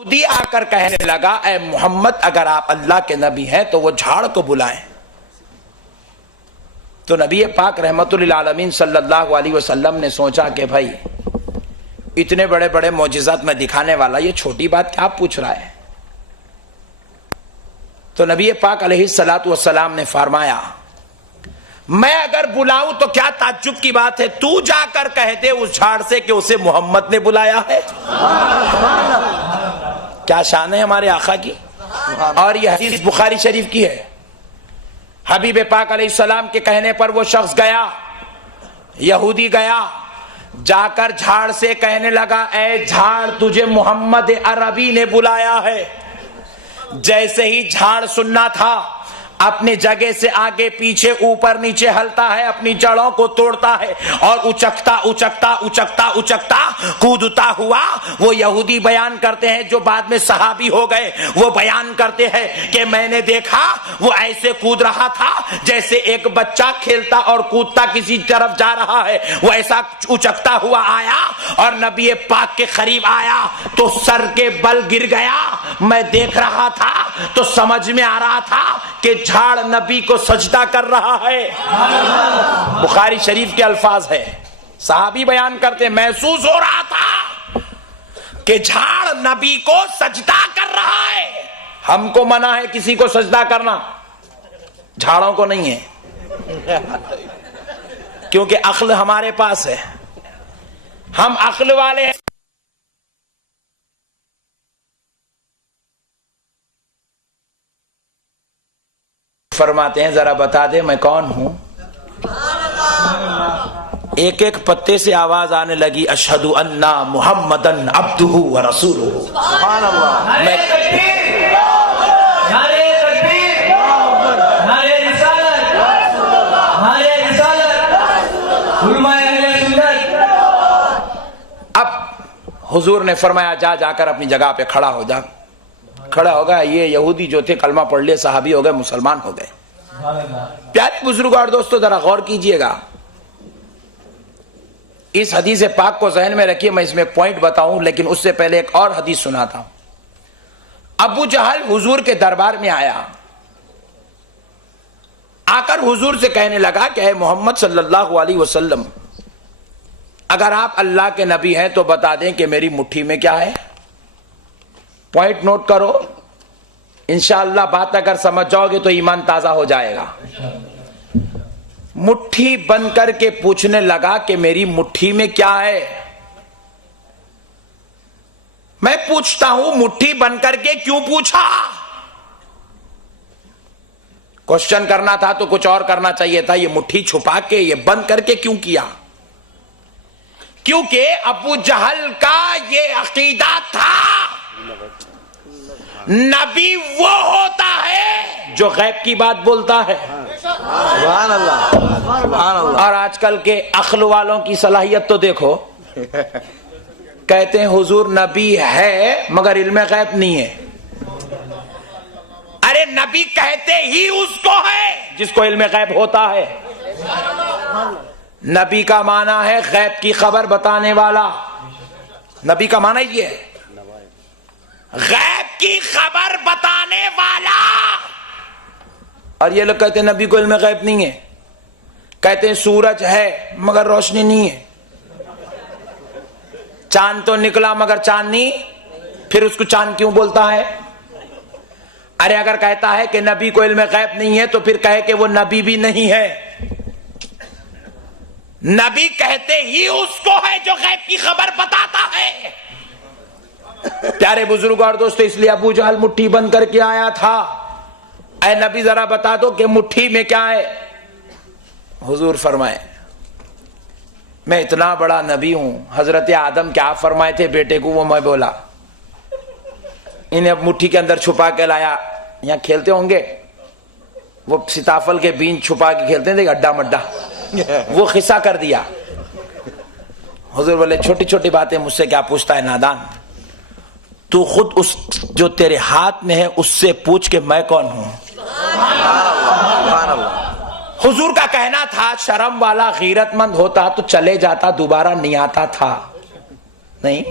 यहूदी आकर कहने लगा, ए मोहम्मद अगर आप अल्लाह के नबी हैं तो वो झाड़ को बुलाएं। तो नबी पाक रहमतुल्लिल आलमीन सल्लल्लाहु अलैहि वसल्लम ने सोचा कि भाई इतने बड़े बड़े मौजिज़ात में दिखाने वाला ये छोटी बात क्या पूछ रहा है। तो नबी पाक अलैहिस्सलातु वस्सलाम ने फरमाया, मैं अगर बुलाऊं तो क्या ताज्जुब की बात है, तू जाकर कह दे उस झाड़ से कि उसे मोहम्मद ने बुलाया है। क्या शान है हमारे आका की। और यह हदीस बुखारी शरीफ की है। हबीब पाक अलैहिस्सलाम के कहने पर वो शख्स गया, यहूदी गया, जाकर झाड़ से कहने लगा, ए झाड़ तुझे मोहम्मद अरबी ने बुलाया है। जैसे ही झाड़ सुनना था अपनी जगह से आगे पीछे ऊपर नीचे हलता है, अपनी जड़ों को तोड़ता है और उचकता उचकता उचकता उचकता कूदता हुआ वो यहूदी बयान करते हैं, जो बाद में सहाबी हो गए, वो बयान करते हैं कि मैंने देखा वो ऐसे कूद रहा था जैसे एक बच्चा खेलता और कूदता किसी तरफ जा रहा है। वो ऐसा उचकता हुआ आया और नबी पाक के करीब आया तो सर के बल गिर गया। मैं देख रहा था तो समझ में आ रहा था कि झाड़ नबी को सजदा कर रहा है। बुखारी शरीफ के अल्फाज है, सहाबी बयान करते, महसूस हो रहा था कि झाड़ नबी को सजदा कर रहा है। हमको मना है किसी को सजदा करना, झाड़ों को नहीं है, क्योंकि अक्ल हमारे पास है, हम अक्ल वाले हैं। फरमाते हैं, जरा बता दे मैं कौन हूं। एक एक पत्ते से आवाज आने लगी, अशहदु अन्ना मुहम्मदन अब्दुहु व रसूलुहु। सुभान अल्लाह। अब हुजूर ने फरमाया, जा जाकर अपनी जगह पे खड़ा हो जा। खड़ा हो गया। ये यहूदी जो थे कलमा पढ़ लिए, सहाबी हो गए, मुसलमान हो गए। प्यारे बुजुर्ग और दोस्तों, जरा गौर कीजिएगा, इस हदीस पाक को जहन में रखिए। मैं इसमें पॉइंट बताऊं, लेकिन उससे पहले एक और हदीस सुनाता हूं। अबू जहल हुजूर के दरबार में आया, आकर हुजूर से कहने लगा कि मोहम्मद सल्लल्लाहु अलैहि वसल्लम, अगर आप अल्लाह के नबी हैं तो बता दें कि मेरी मुट्ठी में क्या है। पॉइंट नोट करो, इंशाअल्लाह बात अगर समझ जाओगे तो ईमान ताजा हो जाएगा। मुट्ठी बंद करके पूछने लगा कि मेरी मुट्ठी में क्या है। मैं पूछता हूं, मुट्ठी बंद करके क्यों पूछा? क्वेश्चन करना था तो कुछ और करना चाहिए था। ये मुट्ठी छुपा के, ये बंद करके क्यों किया? क्योंकि अबू जहल का ये अकीदा था, नबी वो होता है जो गैब की बात बोलता है। सुभान अल्लाह, सुभान अल्लाह। और आजकल के अक्ल वालों की सलाहियत तो देखो, कहते हैं हुजूर नबी है मगर इल्म गैब नहीं है। अरे नबी कहते ही उसको है जिसको इल्म गैब होता है। नबी का माना है गैब की खबर बताने वाला। नबी का माना ये है, गैब की खबर बताने वाला। और ये लोग कहते हैं नबी को इल्म गैब नहीं है। कहते हैं सूरज है मगर रोशनी नहीं है, चांद तो निकला मगर चांद नहीं, फिर उसको चांद क्यों बोलता है? अरे अगर कहता है कि नबी को इल्म गैब नहीं है तो फिर कहे कि वो नबी भी नहीं है। नबी कहते ही उसको है जो गैब की खबर बताता है। प्यारे बुजुर्ग और दोस्तों, इसलिए अबू जहल मुट्ठी बंद करके आया था। ऐ नबी जरा बता दो कि मुट्ठी में क्या है। हुजूर फरमाए, मैं इतना बड़ा नबी हूं, हजरत आदम क्या फरमाए थे बेटे को वो मैं बोला। इन्हें अब मुट्ठी के अंदर छुपा के लाया। यहां खेलते होंगे वो सीताफल के बीज छुपा के खेलते थे, अड्डा मड्डा, वो खिस्सा कर दिया। हुजूर बोले, छोटी छोटी बातें मुझसे क्या पूछता है नादान, तू खुद उस जो तेरे हाथ में है उससे पूछ के मैं कौन हूं। हुजूर का कहना था, शर्म वाला गैरतमंद होता तो चले जाता, दोबारा नहीं आता था। नहीं,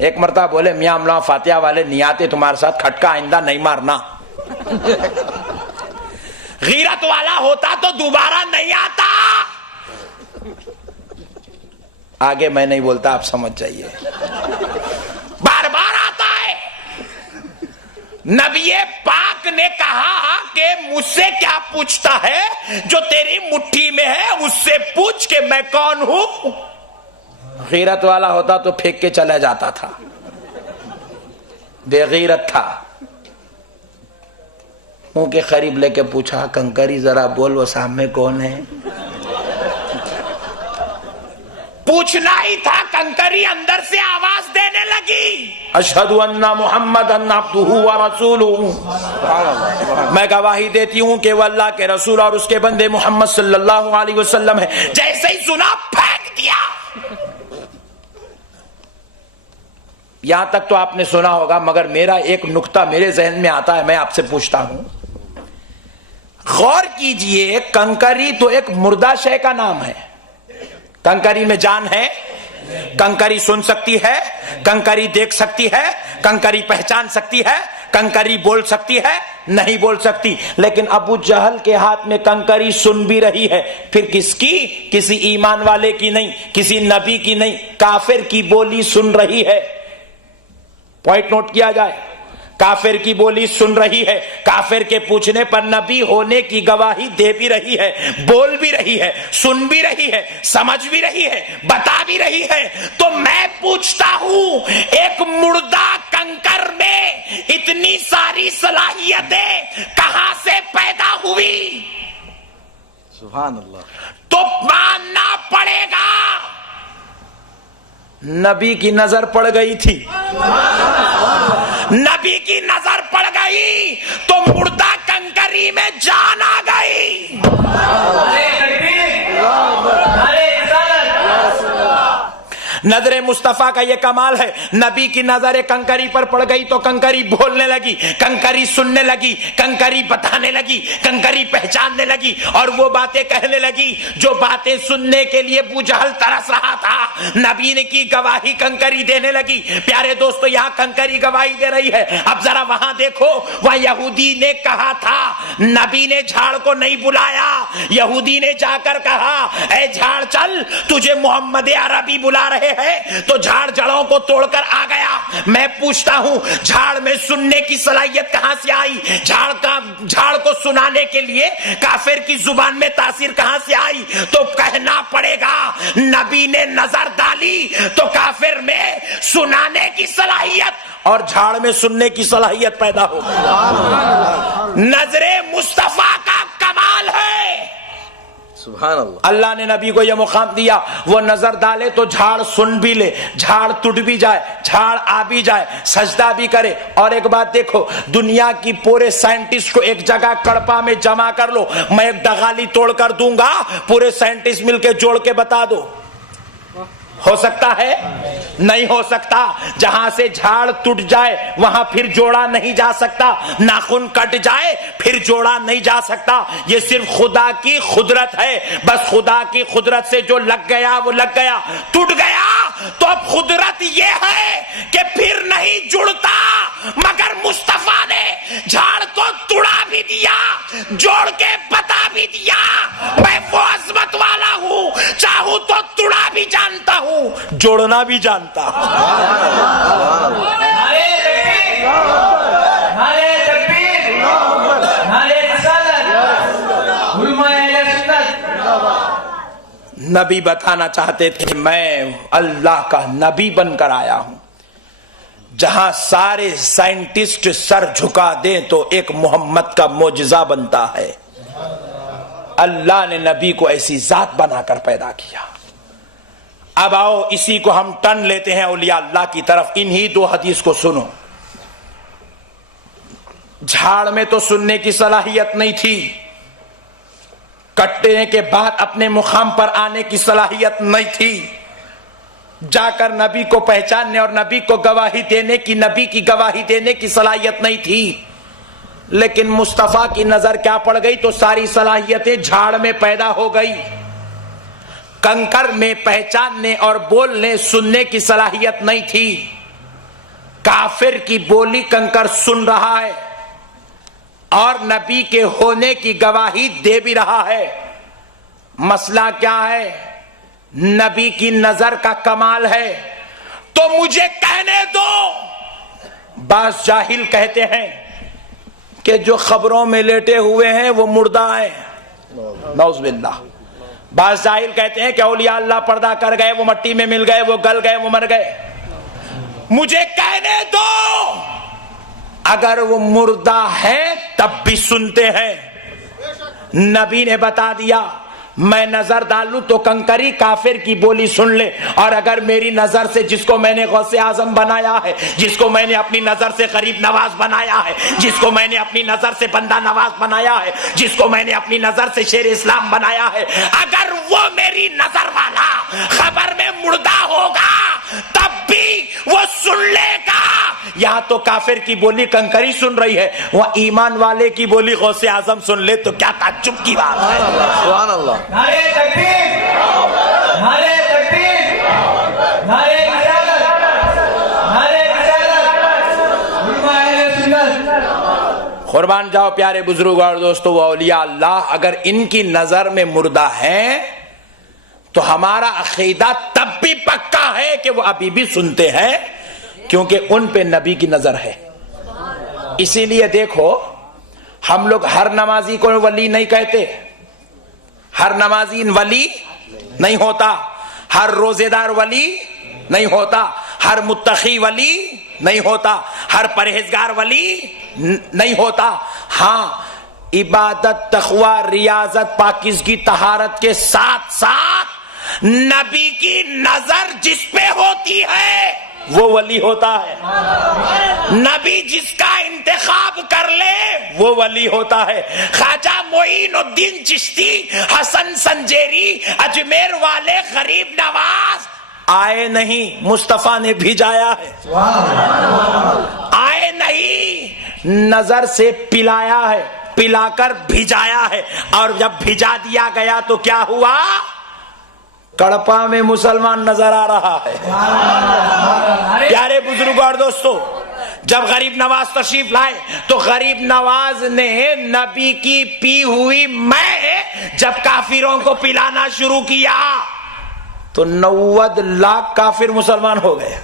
एक मरतबा बोले, मियां अमला फातिहा वाले नहीं आते तुम्हारे साथ, खटका आइंदा नहीं मारना। गीरत वाला होता तो दोबारा नहीं आता। आगे मैं नहीं बोलता, आप समझ जाइए। बार बार आता है। नबी पाक ने कहा कि मुझसे क्या पूछता है, जो तेरी मुट्ठी में है उससे पूछ के मैं कौन हूं। गीरत वाला होता तो फेंक के चला जाता था, बेगीरत था। मुंह के करीब लेके पूछा, कंकरी जरा बोल वो सामने कौन है। पूछना ही था, कंकरी अंदर से आवाज देने लगी, अशहदु अन्ना मुहम्मदन अब्दुहु व रसूलुहु। मैं गवाही देती हूं कि वो अल्लाह के रसूल और उसके बंदे मोहम्मद सल्लल्लाहु अलैहि वसल्लम है। जैसे ही सुना फेंक दिया। यहां तक तो आपने सुना होगा, मगर मेरा एक नुक्ता मेरे जहन में आता है, मैं आपसे पूछता हूं। गौर कीजिए, कंकरी तो एक मुर्दा शय का नाम है। कंकरी में जान है, कंकरी सुन सकती है, कंकरी देख सकती है, कंकरी पहचान सकती है, कंकरी बोल सकती है, नहीं बोल सकती। लेकिन अबू जहल के हाथ में कंकरी सुन भी रही है, फिर किसकी? किसी ईमान वाले की नहीं, किसी नबी की नहीं, काफिर की बोली सुन रही है। पॉइंट नोट किया जाए, काफिर की बोली सुन रही है। काफिर के पूछने पर नबी होने की गवाही दे भी रही है, बोल भी रही है, सुन भी रही है, समझ भी रही है, बता भी रही है। तो मैं पूछता हूं, एक मुर्दा कंकर में इतनी सारी सलाहियतें कहां से पैदा हुई? सुभान अल्लाह। तो मानना पड़ेगा नबी की नजर पड़ गई थी। नबी की नजर पड़ गई तो मुर्दा कंकरी में जान आ गई। नजरे मुस्तफा का यह कमाल है। नबी की नजर कंकरी पर पड़ गई तो कंकरी बोलने लगी, कंकरी सुनने लगी, कंकरी बताने लगी, कंकरी पहचानने लगी और वो बातें कहने लगी जो बातें सुनने के लिए अबू जहल तरस रहा था। नबी ने की गवाही कंकरी देने लगी। प्यारे दोस्तों, यहाँ कंकरी गवाही दे रही है। अब जरा वहां देखो, वह यहूदी ने कहा था, नबी ने झाड़ को नहीं बुलाया। यहूदी ने जाकर कहा, ऐ झाड़ चल, तुझे मोहम्मद अरबी बुला रहे है। तो झाड़ जड़ों को तोड़कर आ गया। मैं पूछता हूं, झाड़ में सुनने की सलाहियत कहां से आई? झाड़ को सुनाने के लिए काफिर की जुबान में तासीर कहां से आई? तो कहना पड़ेगा नबी ने नजर डाली तो काफिर में सुनाने की सलाहियत और झाड़ में सुनने की सलाहियत पैदा हो गई। नजरे मुस्तफा का कमाल है। सुभान अल्लाह। अल्लाह ने नबी को यह मुकाम दिया, वो नजर डाले तो झाड़ सुन भी ले, झाड़ टूट भी जाए, झाड़ आ भी जाए, सजदा भी करे। और एक बात देखो, दुनिया की पूरे साइंटिस्ट को एक जगह कड़पा में जमा कर लो, मैं एक डगाली तोड़ कर दूंगा, पूरे साइंटिस्ट मिलकर जोड़ के बता दो, हो सकता है? नहीं हो सकता। जहां से झाड़ टूट जाए वहां फिर जोड़ा नहीं जा सकता, नाखून कट जाए फिर जोड़ा नहीं जा सकता। ये सिर्फ खुदा की खुदरत है। बस खुदा की खुदरत से जो लग गया वो लग गया, टूट गया तो अब खुदरत ये है कि फिर नहीं जुड़ता। मगर मुस्तफा ने झाड़ को तुड़ा भी दिया, जोड़ के बता भी दिया, मैं वो अजमत वाला हूं, चाहूं तो तुड़ा भी जानता हूं, जोड़ना भी जानता हूं। नबी बताना चाहते थे, मैं अल्लाह का नबी बनकर आया हूं। जहां सारे साइंटिस्ट सर झुका दें तो एक मोहम्मद का मोजज़ा बनता है। अल्लाह ने नबी को ऐसी जात बनाकर पैदा किया। अब आओ, इसी को हम टर्न लेते हैं औलिया अल्लाह की तरफ। इन्हीं दो हदीस को सुनो। झाड़ में तो सुनने की सलाहियत नहीं थी, कटने के बाद अपने मुकाम पर आने की सलाहियत नहीं थी, जाकर नबी को पहचानने और नबी को गवाही देने की, नबी की गवाही देने की सलाहियत नहीं थी। लेकिन मुस्तफा की नजर क्या पड़ गई तो सारी सलाहियतें झाड़ में पैदा हो गई। कंकर में पहचानने और बोलने सुनने की सलाहियत नहीं थी। काफिर की बोली कंकर सुन रहा है और नबी के होने की गवाही दे भी रहा है। मसला क्या है? नबी की नजर का कमाल है। तो मुझे कहने दो। बास जाहिल कहते हैं कि जो खबरों में लेटे हुए हैं वो मुर्दा है, नौज़ुबिल्लाह। बास जाहिल कहते हैं कि औलिया अल्लाह पर्दा कर गए, वो मट्टी में मिल गए, वो गल गए, वो मर गए। मुझे कहने दो, अगर वो मुर्दा है तब भी सुनते हैं। नबी ने बता दिया, मैं नजर डालूं तो कंकरी काफिर की बोली सुन ले, और अगर मेरी नजर से जिसको मैंने गौसे आजम बनाया है, जिसको मैंने अपनी नजर से गरीब नवाज बनाया है, जिसको मैंने अपनी नजर से बंदा नवाज बनाया है, जिसको मैंने अपनी नजर से शेर इस्लाम बनाया है, अगर वो मेरी नजर वाला खबर में मुर्दा होगा तब भी वो सुन लेगा। यहां तो काफिर की बोली कंकरी सुन रही है, वह ईमान वाले की बोली गौसे आजम सुन ले तो क्या ताज्जुब की बात है। सुभान अल्लाह। नारे तकबीर, नारे तकबीर, नारे रिसालत, नारे रिसालत, उम्मा अहले सुन्नत। कुर्बान जाओ प्यारे बुजुर्ग और दोस्तों, वो औलिया अल्लाह अगर इनकी नजर में मुर्दा है तो हमारा अकीदा तब भी पक्का है कि वो अभी भी सुनते हैं, क्योंकि उन पे नबी की नजर है। इसीलिए देखो, हम लोग हर नमाजी को वली नहीं कहते, हर नमाजी वली नहीं होता, हर रोजेदार वली नहीं होता, हर मुत्तकी वली नहीं होता, हर परहेजगार वली नहीं होता। हाँ, इबादत, तक़वा, रियाजत, पाकीज़गी, तहारत के साथ साथ नबी की नजर जिस पे होती है वो वली होता है। नबी जिसका इंतखाब कर ले वो वली होता है। ख्वाजा मोइनुद्दीन चिश्ती, हसन संजेरी, अजमेर वाले गरीब नवाज आए नहीं, मुस्तफा ने भिजाया है। आए नहीं, नजर से पिलाया है, पिलाकर भिजाया है। और जब भिजा दिया गया तो क्या हुआ? कड़पा में मुसलमान नजर आ रहा है। प्यारे बुजुर्ग और दोस्तों, जब गरीब नवाज तशरीफ लाए तो गरीब नवाज ने नबी की पी हुई मैं जब काफिरों को पिलाना शुरू किया तो 90 लाख काफिर मुसलमान हो गए।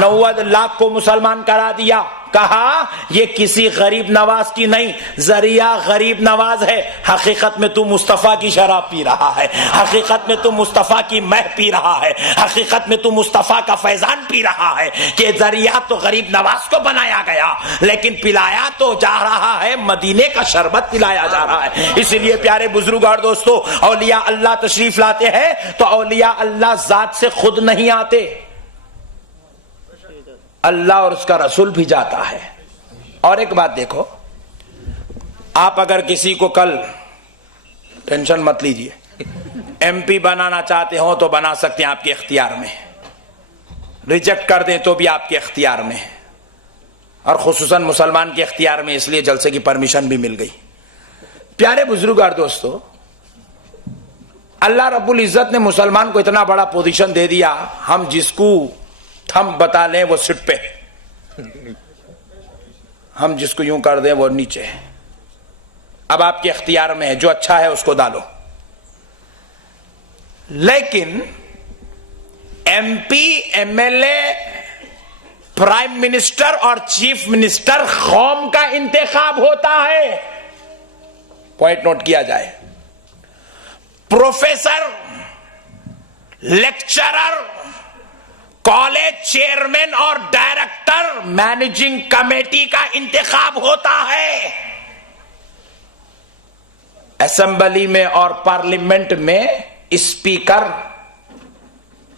90 लाख को मुसलमान करा दिया। कहा ये किसी गरीब नवाज की नहीं, जरिया गरीब नवाज है। हकीकत में तू मुस्तफा की शराब पी रहा है, हकीकत में तू मुस्तफा की मह पी रहा है, हकीकत में तू मुस्तफा का फैजान पी रहा है। कि जरिया तो गरीब नवाज को बनाया गया, लेकिन पिलाया तो जा रहा है, मदीने का शरबत पिलाया जा रहा है। इसीलिए प्यारे बुजुर्ग और दोस्तों, औलिया अल्लाह तशरीफ लाते हैं तो औलिया अल्लाह जात से खुद नहीं आते, अल्लाह और उसका रसूल भी जाता है। और एक बात देखो, आप अगर किसी को कल, टेंशन मत लीजिए, एमपी बनाना चाहते हो तो बना सकते हैं, आपके इख्तियार में। रिजेक्ट कर दें तो भी आपके इख्तियार में, और खुसूसन मुसलमान के इख्तियार में, इसलिए जलसे की परमिशन भी मिल गई। प्यारे बुजुर्ग और दोस्तों, अल्लाह रब्बुल इज्जत ने मुसलमान को इतना बड़ा पोजीशन दे दिया, हम जिसको थम बता लें वो सिट पे, हम जिसको यूं कर दें वो नीचे है। अब आपके इख्तियार में है, जो अच्छा है उसको डालो। लेकिन एमपी, एमएलए, प्राइम मिनिस्टर और चीफ मिनिस्टर कौम का इंतखाब होता है। पॉइंट नोट किया जाए। प्रोफेसर, लेक्चरर, कॉलेज चेयरमैन और डायरेक्टर, मैनेजिंग कमेटी का इंतखाब होता है। असेंबली में और पार्लियामेंट में स्पीकर,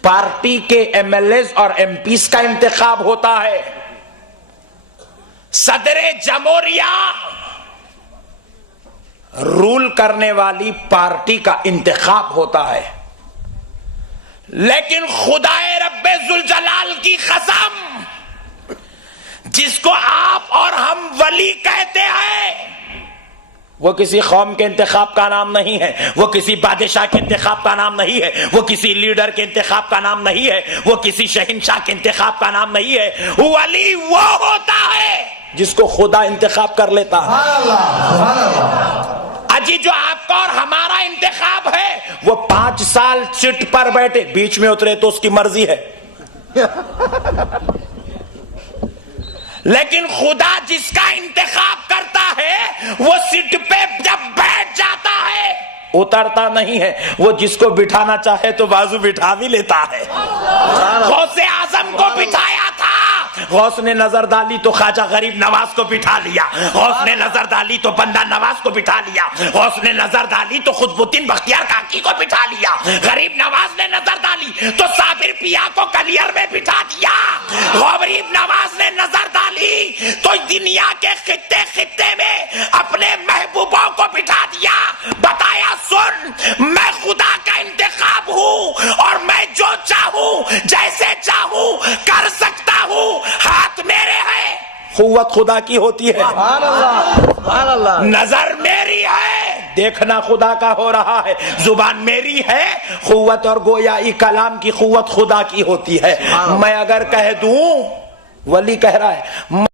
पार्टी के एमएलए और एमपीस का इंतखाब होता है। सदरे जमहूरिया, रूल करने वाली पार्टी का इंतखाब होता है। लेकिन खुदाए रब्बे जुल जलाल की कसम, जिसको आप और हम वली कहते हैं, वो किसी कौम के इंतखाब का नाम नहीं है, वो किसी बादशाह के इंतखाब का नाम नहीं है, वो किसी लीडर के इंतखाब का नाम नहीं है, वो किसी शहंशाह के इंतखाब का नाम नहीं है। वली वो होता है जिसको खुदा इंतखाब कर लेता है। अजी जो आपका और हमारा इंतखाब है वो 5 साल चिट पर बैठे, बीच में उतरे तो उसकी मर्जी है, लेकिन खुदा जिसका इंतखाब करता है वो सीट पे जब बैठ जाता है उतरता नहीं है। वो जिसको बिठाना चाहे तो बाजू बिठा भी लेता है। गौसे आजम को बिठाया था, गौस ने नजर डाली तो ख्वाजा गरीब नवाज को बिठा लिया, गौस ने नजर डाली तो बंदा नवाज को बिठा लिया, गौस ने नजर डाली तो खुतबुद्दीन बख्तियार काकी को बिठा लिया, गरीब नवाज ने नजर डाली तो साबिर पिया को कलियर में बिठा दिया, गरीब नवाज ने नजर डाली तो दुनिया के खित्ते खित्ते में अपने महबूबों को बिठा दिया। बताया सुन, मैं खुदा का इंतखाब हूँ और मैं जो चाहूँ जैसे चाहूँ कर सकता हूँ, हाथ मेरे है, कुव्वत खुदा की होती है, सुभान अल्लाह। नजर मेरी है, देखना खुदा का हो रहा है, जुबान मेरी है, कुव्वत और गोयाई कलाम की कुव्वत खुदा की होती है। मैं अगर कह दूं, वली कह रहा है